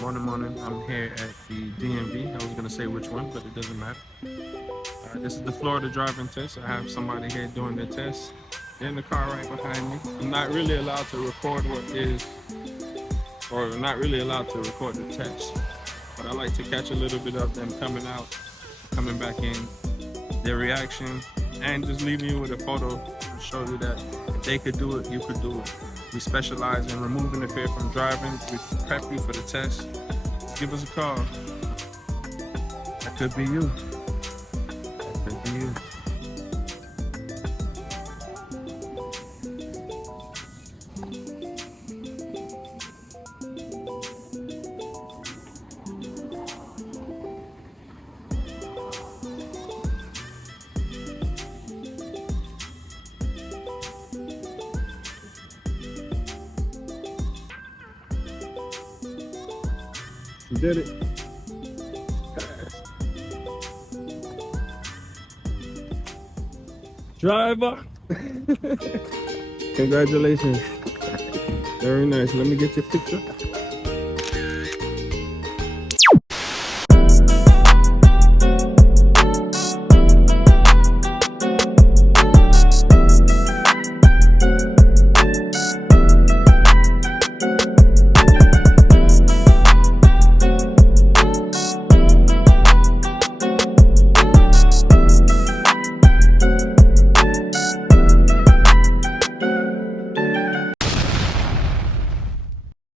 Morning. I'm here at the DMV. I was gonna say which one, but it doesn't matter. This is the Florida driving test. I have somebody here doing the test. They're in the car right behind me. I'm not really allowed to record or not really allowed to record the test, but I like to catch a little bit of them coming out, coming back in, their reaction, and just leaving you with a photo to show you that if they could do it, you could do it. We specialize in removing the fear from driving. We prep you for the test. Just give us a call. That could be you. That could be you. You did it. Driver. Congratulations. Very nice. Let me get your picture.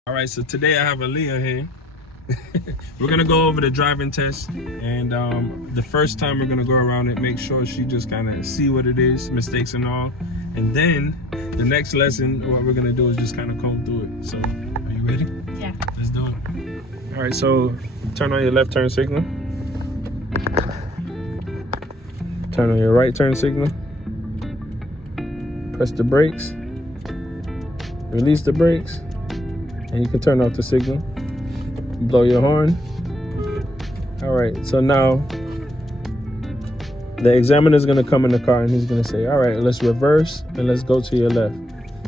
Alright, so today I have Aaliyah here. We're gonna go over the driving test, and the first time we're gonna go around it, make sure she just kind of see what it is, mistakes and all, and then the next lesson, what we're gonna do is just kind of comb through it. So, are you ready? Yeah. Let's do it. Alright, so turn on your left turn signal. Turn on your right turn signal. Press the brakes. Release the brakes. And you can turn off the signal. Blow your horn. All right, so now the examiner is going to come in the car and he's going to say, all right, let's reverse and let's go to your left.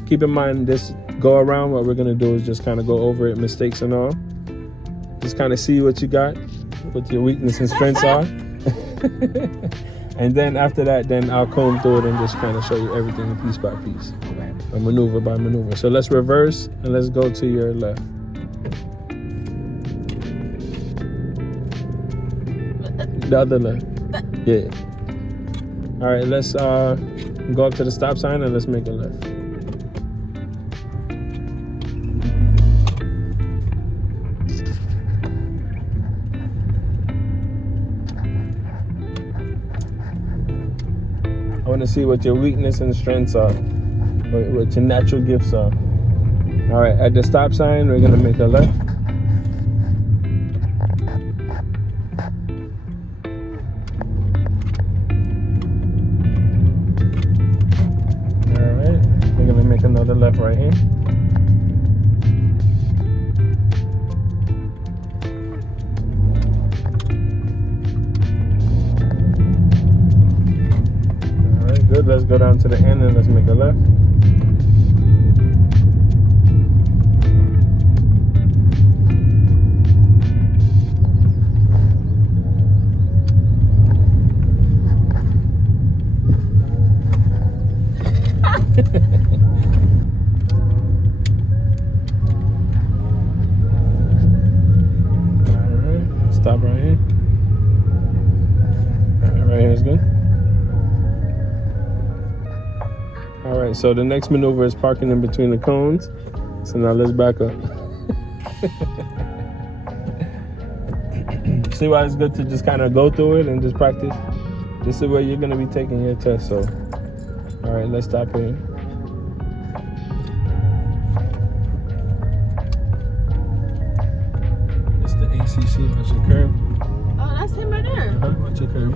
Keep in mind, this go around, what we're going to do is just kind of go over it, mistakes and all. Just kind of see what you got, what your weakness and strengths are. And then after that, then I'll comb through it and just kind of show you everything piece by piece, maneuver by maneuver. So let's reverse and let's go to your left. The other left. Yeah. All right, let's go up to the stop sign and let's make a left. I want to see what your weakness and strengths are, what your natural gifts are. All right, at the stop sign, we're gonna make a left. All right, we're gonna make another left right here. Good, let's go down to the end and let's make a left. Alright, stop right here. Alright, right here is good. Alright, so the next maneuver is parking in between the cones. So now let's back up. See why it's good to just kind of go through it and just practice? This is where you're going to be taking your test. So, alright, let's stop here. It's the ACC. What's your curve? Oh, that's him right there. What's your curve?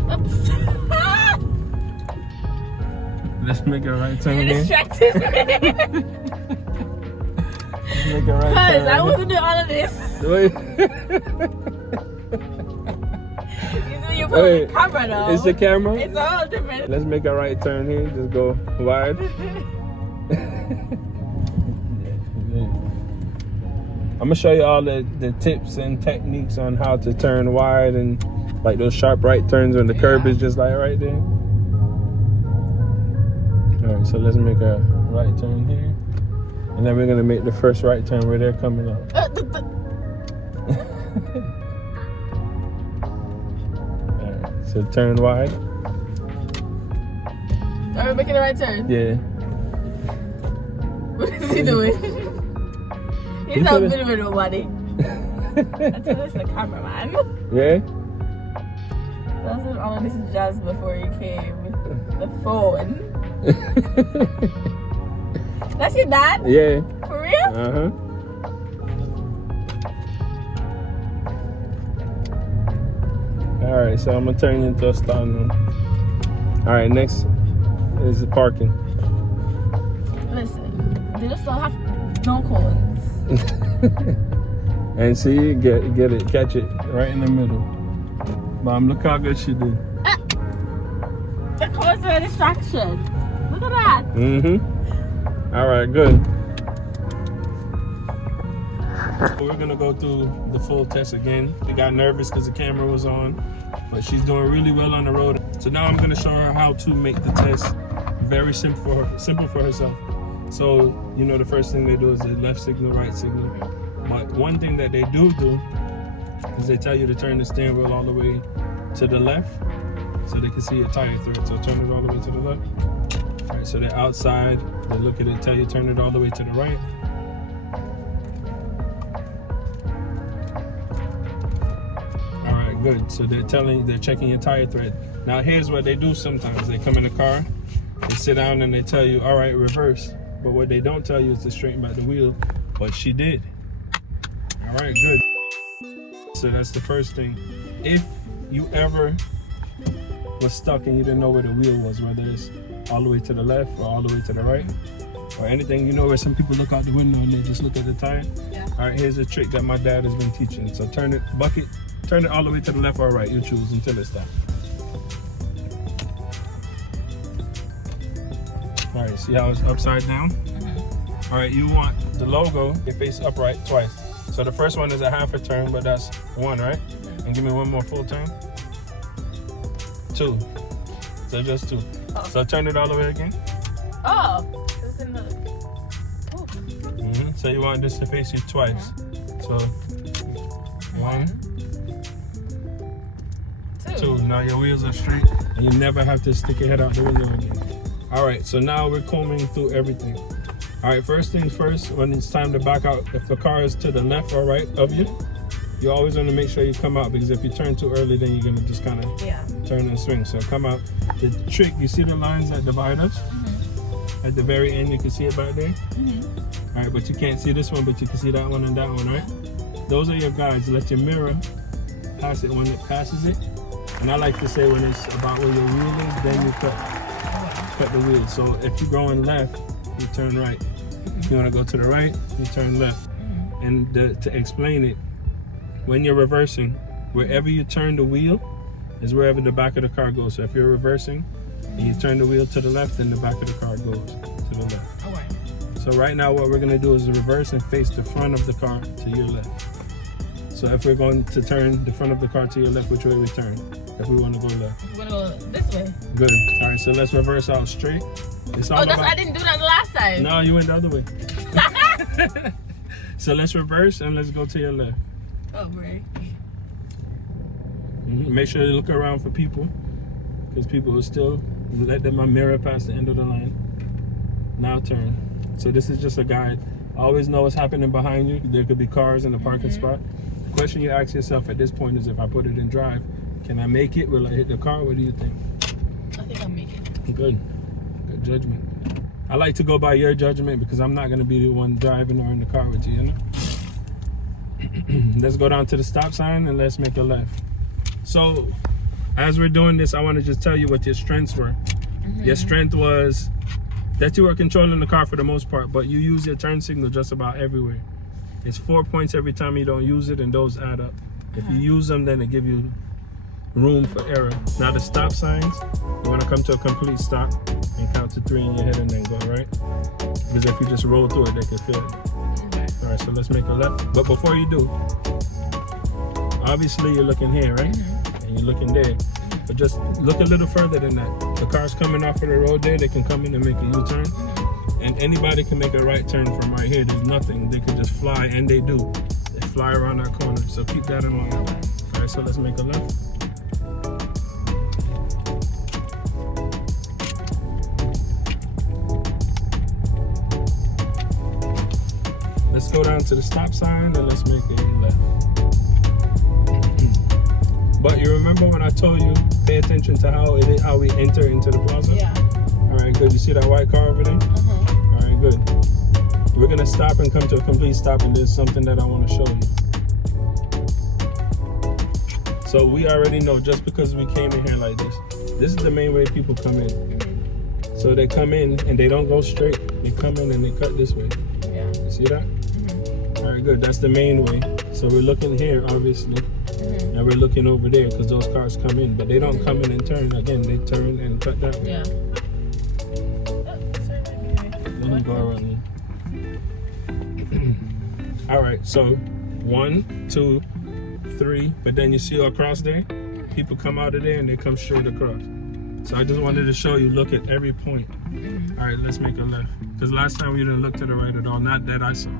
Let's make a right turn You here. distracted me. Let's make a right turn. Cause I wasn't doing all of this. Wait. You put the camera though. It's the camera? It's all different. Let's make a right turn here. Just go wide. gonna show you all the tips and techniques on how to turn wide and like those sharp right turns when the curb is just like right there. All right, so let's make a right turn here, and then we're gonna make the first right turn where they're coming up. All right, so turn wide. Are we making the right turn? Yeah. What is he doing? He's a bit of a nobody. That's the cameraman. Yeah? That's what all of this jazz before you came. The phone. That's your dad? Yeah. For real? Uh-huh. Alright, so I'm gonna turn you into a start now. Alright, next is the parking. Listen, they just don't have no cones. And see, get it, catch it right in the middle. Mom, look how good she did. The cones are a distraction. Look at that. Mm-hmm. All right, good. We're gonna go through the full test again. We got nervous because the camera was on, but she's doing really well on the road. So now I'm gonna show her how to make the test very simple for herself. So, you know, the first thing they do is the left signal, right signal. But one thing that they do is they tell you to turn the steering wheel all the way to the left so they can see your tire thread. So turn it all the way to the left. All right, so they're outside, they look at it, tell you turn it all the way to the right. All right, good. So they're checking your tire thread. Now here's what they do sometimes. They come in the car, they sit down and they tell you, all right, reverse. But what they don't tell you is to straighten back the wheel, but she did. All right, good. So that's the first thing. If you ever was stuck and you didn't know where the wheel was, whether it's all the way to the left or all the way to the right, or anything, you know where some people look out the window and they just look at the tire? Yeah. All right, here's a trick that my dad has been teaching. So turn it all the way to the left or right, you choose until it stops. All right, see how it's upside down? All right, you want the logo to face upright twice. So the first one is a half a turn, but that's one, right? And give me one more full turn. Two. So just two. Oh. So turn it all the way again. Oh. It's another. Oh. So you want this to face you twice. So one, two. Now your wheels are straight and you never have to stick your head out the window again. All right, so now we're combing through everything. All right, first things first, when it's time to back out, if the car is to the left or right of you, you always want to make sure you come out, because if you turn too early, then you're gonna just kind of turn and swing. So come out. The trick, you see the lines that divide us? At the very end, you can see it back there. All right, but you can't see this one, but you can see that one and that one, right? Those are your guides. Let your mirror pass it when it passes it. And I like to say when it's about where your wheel is, then you cut the wheel. So if you're going left, you turn right. If you want to go to the right, you turn left. And to explain it, when you're reversing, wherever you turn the wheel is wherever the back of the car goes. So if you're reversing and you turn the wheel to the left, then the back of the car goes to the left. So right now what we're going to do is reverse and face the front of the car to your left. So if we're going to turn the front of the car to your left, which way we turn? If we want to go left. We're gonna go this way. Good. All right, so let's reverse out straight. I didn't do that the last time. No, you went the other way. So let's reverse and let's go to your left. Oh, right. Make sure you look around for people, because people will still let them mirror past the end of the line. Now turn. So this is just a guide. Always know what's happening behind you. There could be cars in the parking spot. The question you ask yourself at this point is, if I put it in drive, can I make it? Will I hit the car? What do you think? I think I'll make it. Good. Good judgment. I like to go by your judgment because I'm not going to be the one driving or in the car with you, you know? Let's go down to the stop sign and let's make a left. So as we're doing this, I want to just tell you what your strengths were. Your strength was that you were controlling the car for the most part, but you use your turn signal just about everywhere. It's 4 points every time you don't use it, and those add up. If you use them, then they give you room for error. Now the stop signs, you want to come to a complete stop and count to 3 in your head and then go right. Because if you just roll through it, they can feel it. All right, so let's make a left. But before you do, obviously you're looking here, right? And you're looking there. But just look a little further than that. The cars coming off of the road there, they can come in and make a U-turn. And anybody can make a right turn from right here. There's nothing. They can just fly, and they do. They fly around that corner. So keep that in mind. All right, so let's make a left. Let's go down to the stop sign and let's make a left. But you remember when I told you, pay attention to how we enter into the plaza? Yeah. All right, good. You see that white car over there? All right, good. We're gonna stop and come to a complete stop, and there's something that I want to show you. So we already know, just because we came in here like this is the main way people come in. So they come in and they don't go straight. They come in and they cut this way. Yeah. You see that? All right, good. That's the main way. So we're looking here, obviously. And we're looking over there because those cars come in, but they don't come in and turn. Again, they turn and cut that way. Yeah. Let me go around here. All right, so 1, 2, 3, but then you see across there, people come out of there and they come straight across. So I just wanted to show you, look at every point. All right, let's make a left. Because last time we didn't look to the right at all, not that I saw.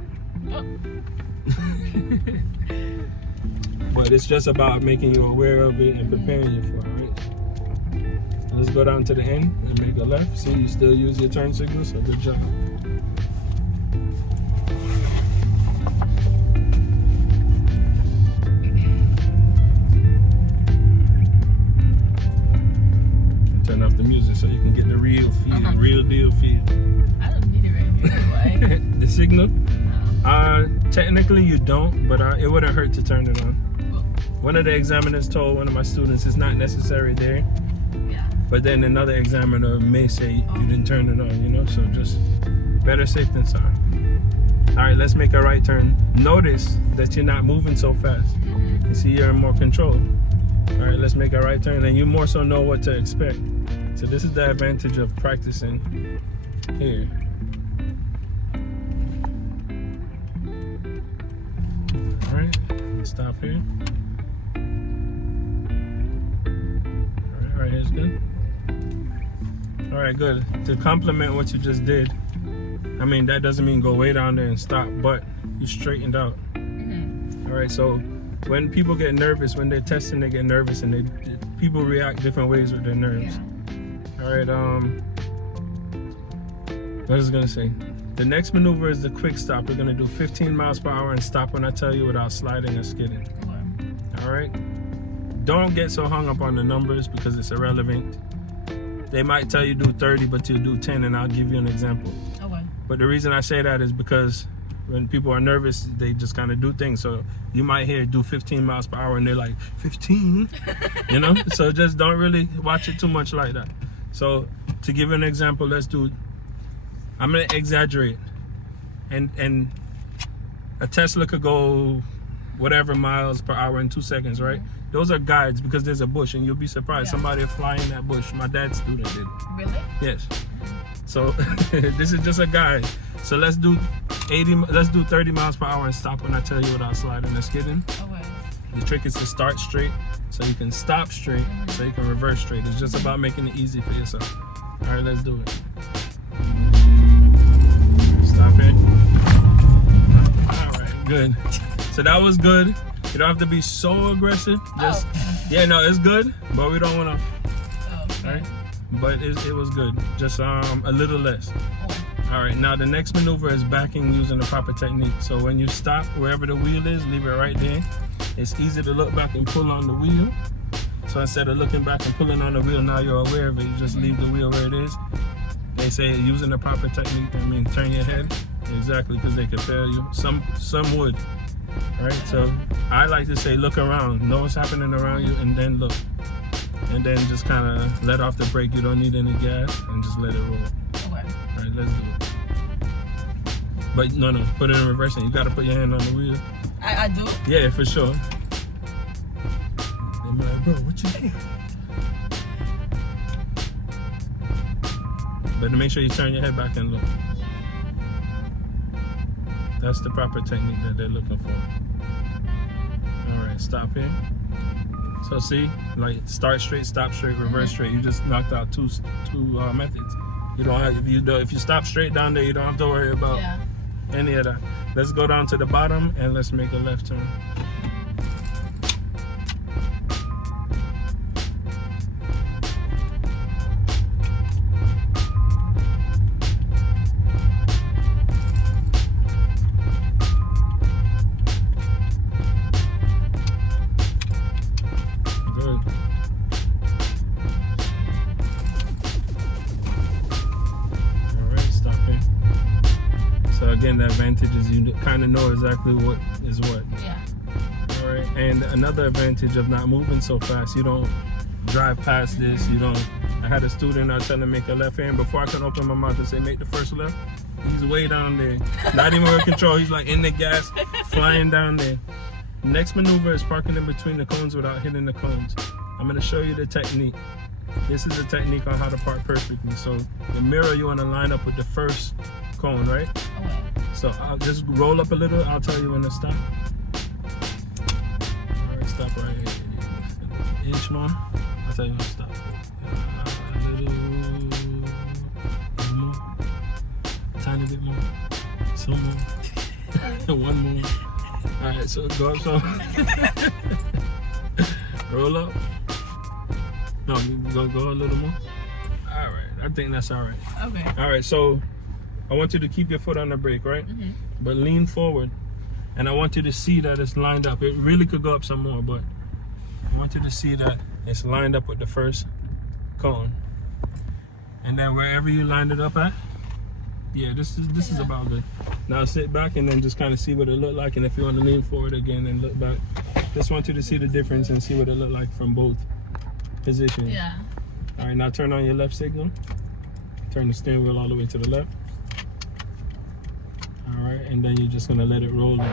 But it's just about making you aware of it and preparing you for it, right? So let's go down to the end and make a left. See, you still use your turn signal, so good job. Turn off the music so you can get the real feel, real deal feel. I don't need it right here, do I? The signal? No. Technically you don't, but it wouldn't hurt to turn it on. One of the examiners told one of my students it's not necessary there. Yeah. But then another examiner may say you didn't turn it on, you know? So just better safe than sorry. All right, let's make a right turn. Notice that you're not moving so fast. You see you're in more control. All right, let's make a right turn, and you more so know what to expect. So this is the advantage of practicing here. All right, let's stop here. All right, here's good. All right, good. To complement what you just did, I mean, that doesn't mean go way down there and stop, but you straightened out. All right, so when people get nervous, when they're testing, they get nervous, and people react different ways with their nerves. Yeah. All right, what was I gonna say? The next maneuver is the quick stop. We're gonna do 15 miles per hour and stop when I tell you without sliding or skidding. Okay. All right? Don't get so hung up on the numbers because it's irrelevant. They might tell you do 30, but you'll do 10, and I'll give you an example. Okay. But the reason I say that is because when people are nervous, they just kind of do things. So you might hear do 15 miles per hour and they're like, 15? You know? So just don't really watch it too much like that. So to give an example, let's do, I'm gonna exaggerate. And a Tesla could go whatever miles per hour in 2 seconds, right? Those are guides because there's a bush, and you'll be surprised. Yeah. Somebody fly in that bush. My dad's student did. Really? Yes. So this is just a guide. So let's do 30 miles per hour and stop when I tell you without sliding or skidding. Okay. The trick is to start straight so you can stop straight, so you can reverse straight. It's just about making it easy for yourself. All right, let's do it. Stop it. All right, good. So that was good. You don't have to be so aggressive. Just yeah, no, it's good, but we don't want to. All right, but it was good. Just a little less. All right, now the next maneuver is backing using the proper technique. So when you stop, wherever the wheel is, leave it right there. It's easy to look back and pull on the wheel. So instead of looking back and pulling on the wheel, now you're aware of it. You just leave the wheel where it is. They say using the proper technique, I mean, turn your head. Exactly, because they could fail you. Some would. All right, so I like to say look around, know what's happening around you, and then look. And then just kind of let off the brake. You don't need any gas, and just let it roll. Okay. All right, let's do it. But no, put it in reverse, and you got to put your hand on the wheel. I do? Yeah, for sure. They be like, bro, what you doing? But to make sure you turn your head back and look. That's the proper technique that they're looking for. All right, stop here. So see, like start straight, stop straight, reverse straight. You just knocked out two methods. You don't have if you stop straight down there, you don't have to worry about any of that. Let's go down to the bottom and let's make a left turn. Again, the advantage is you kind of know exactly what is what. Yeah. All right. And another advantage of not moving so fast, you don't drive past this. You don't. I had a student I was telling him make a left hand. Before I can open my mouth and say make the first left, he's way down there. Not even with control. He's like in the gas, flying down there. Next maneuver is parking in between the cones without hitting the cones. I'm going to show you the technique. This is a technique on how to park perfectly. So the mirror, you want to line up with the first cone, right? Okay. So I'll just roll up a little. I'll tell you when to stop. All right, stop right here. Inch more. I'll tell you when to stop. A little more. Tiny bit more. Some more. One more. All right, so go up some. Roll up. No, go a little more. All right, I think that's all right. Okay. All right, so I want you to keep your foot on the brake, right? But lean forward. And I want you to see that it's lined up. It really could go up some more, but I want you to see that it's lined up with the first cone. And then wherever you lined it up at, yeah, this is about good. Now sit back and then just kind of see what it looked like. And if you want to lean forward again and look back, just want you to see the difference and see what it looked like from both positions. Yeah. All right, now turn on your left signal. Turn the steering wheel all the way to the left. All right, and then you're just gonna let it roll in.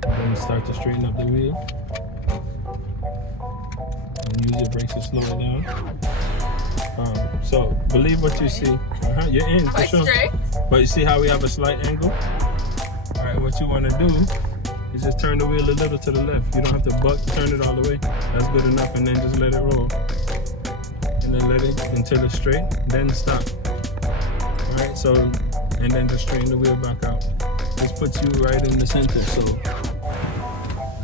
Then start to straighten up the wheel. And use your brakes to slow it down. So believe what you see. You're in for sure. Straight. But you see how we have a slight angle? All right, what you wanna do is just turn the wheel a little to the left. You don't have to turn it all the way. That's good enough, and then just let it roll. And then let it until it's straight, then stop. All right, so, and then just straighten the wheel back out. This puts you right in the center. So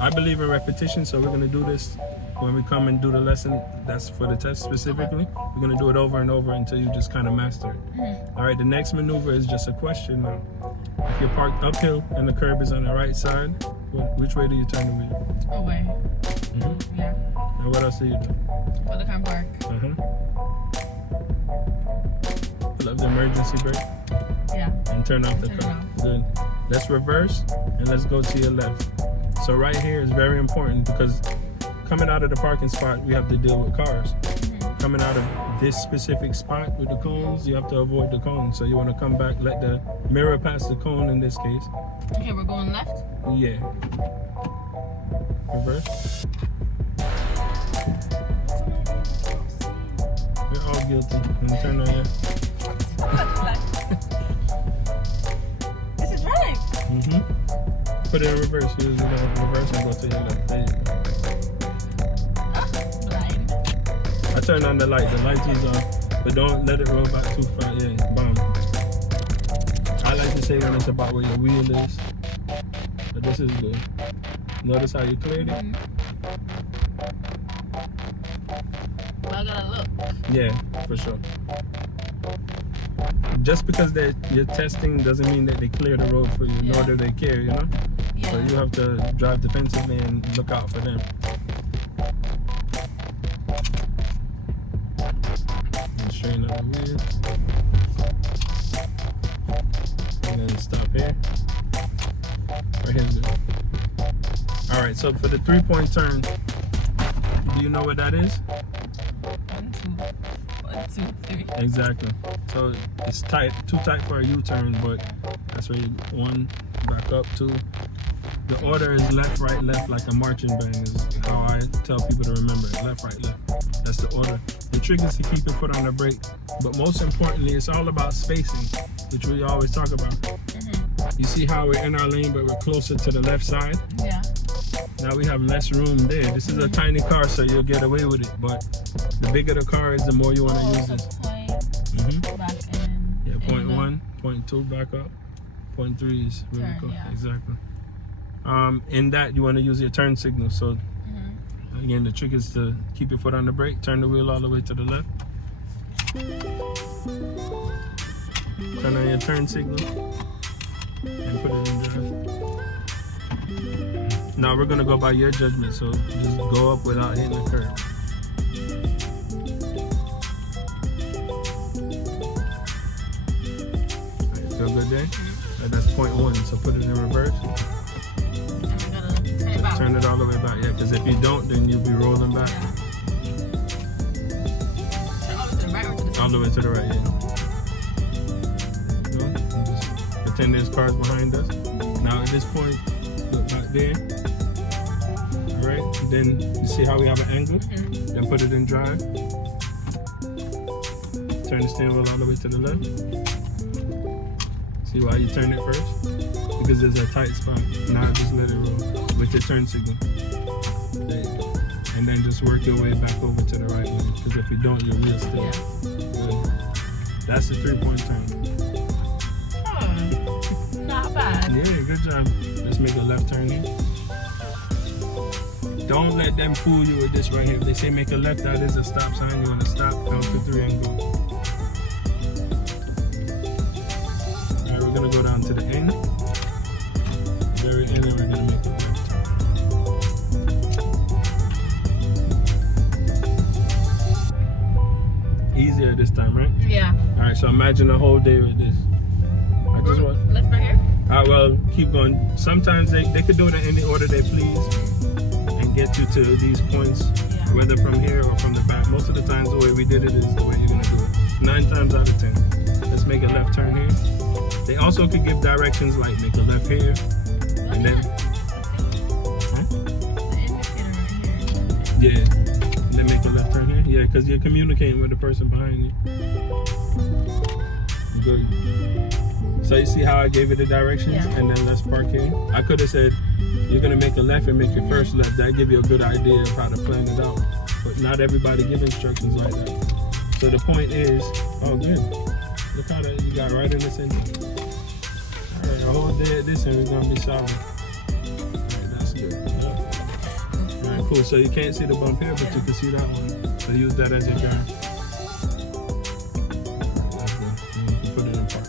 I believe in repetition, so we're gonna do this when we come and do the lesson. That's for the test specifically. We're gonna do it over and over until you just kind of master it. All right, the next maneuver is just a question now. If you're parked uphill and the curb is on the right side, which way do you turn the wheel? Away. Yeah. And what else do you do? For the car park. Pull up the emergency brake. Yeah. And turn off the car. Good. Let's reverse and let's go to your left. So right here is very important because coming out of the parking spot, we have to deal with cars. Coming out of this specific spot with the cones, you have to avoid the cones. So you want to come back, let the mirror pass the cone in this case. Okay, we're going left? Yeah. Reverse. You're all guilty. And turn on your... This is right. Put it in reverse. Use it in reverse and go to your left. There you go. Blind. I turned on the light. The light is on. But don't let it roll back too far. Yeah, bomb. I like to say when it's about where your wheel is. But this is good. Notice how you cleared it? Well, I gotta look. Yeah, for sure. Just because you're testing doesn't mean that they clear the road for you, nor do they care, you know? Yeah. So you have to drive defensively and look out for them. And straighten up the wheel. And then stop here. Right here's it. Alright, so for the 3-point turn, do you know what that is? 1, 2, 3. Exactly. So it's tight, too tight for a U-turn, but that's where you 1, back up, 2. The order is left, right, left, like a marching band is how I tell people to remember it. Left, right, left. That's the order. The trick is to keep your foot on the brake. But most importantly, it's all about spacing, which we always talk about. You see how we're in our lane, but we're closer to the left side? Yeah. Now we have less room there. This is a tiny car, so you'll get away with it. But the bigger the car is, the more you want to use this. Back in. Yeah, point 1, point 2, back up. Point 3 is where we go. Yeah. Exactly. In that, you want to use your turn signal. So again, the trick is to keep your foot on the brake, turn the wheel all the way to the left. Turn on your turn signal and put it in drive. Now we're gonna go by your judgment, so just go up without hitting the curb. Right, feel good there? Right, that's point 1, so put it in reverse. Turn it all the way back, yeah, because if you don't, then you'll be rolling back. All the way to the right, yeah. There you go. Just pretend there's cars behind us. Now at this point, look back there. Alright, then you see how we have an angle? Then put it in drive. Turn the steering wheel all the way to the left. See why you turn it first? Because there's a tight spot. Now just let it roll with your turn signal. There you go. And then just work your way back over to the right one. Because if you don't, your wheel's still. Yeah. That's the 3-point turn. Not bad. Yeah, good job. Let's make a left turn here. Don't let them fool you with this right here. If they say make a left, that is a stop sign. You want to stop, count to 3 and go. Alright, we're going to go down to the end. Very end, and we're going to make a left. Easier this time, right? Yeah. Alright, so imagine a whole day with this. I just want. Left right here? Alright, well, keep going. Sometimes they could do it in any order they please and get you to these points, whether from here or from the back. Most of the times, the way we did it is the way you're going to do it. 9 times out of 10. Let's make a left turn here. They also could give directions like make a left here and then. Yeah. Then make a left turn here. Yeah, because you're communicating with the person behind you. Good. So you see how I gave it the directions? Yeah. And then let's park here. I could have said, you're going to make a left and make your first left. That give you a good idea of how to plan it out. But not everybody give instructions like that. So the point is, oh good. Look how that you got right in the center. All right, a whole day at this and we're going to be solid. That's good. Yeah. All right, cool. So you can't see the bump here, but you can see that one. So use that as your guide. That's good. And you can put it in park.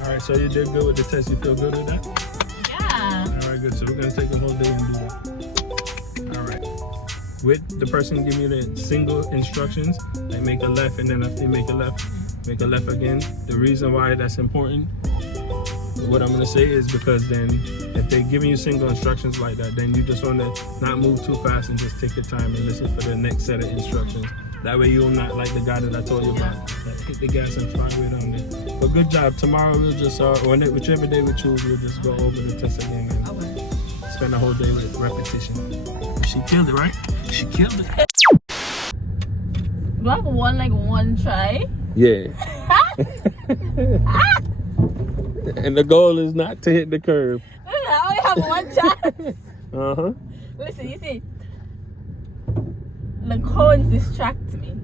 All right, so you did good with the test. You feel good with that? Yeah. All right, good. So we're going to take the whole day and do that. All right. With the person giving you the single instructions, like make a left, and then after you make a left again. The reason why that's important, what I'm going to say is because then if they're giving you single instructions like that, then you just want to not move too fast and just take your time and listen for the next set of instructions. That way you'll not like the guy that I told you about. Like, hit the gas and fly way down there. But good job. Tomorrow we'll just, or whichever day we choose, we'll just go over the test again and spend the whole day with repetition. She killed it, right? She killed it. Do I have one try? Yeah. And the goal is not to hit the curb. I only have one chance. Uh-huh. Listen, you see, the cones distract me.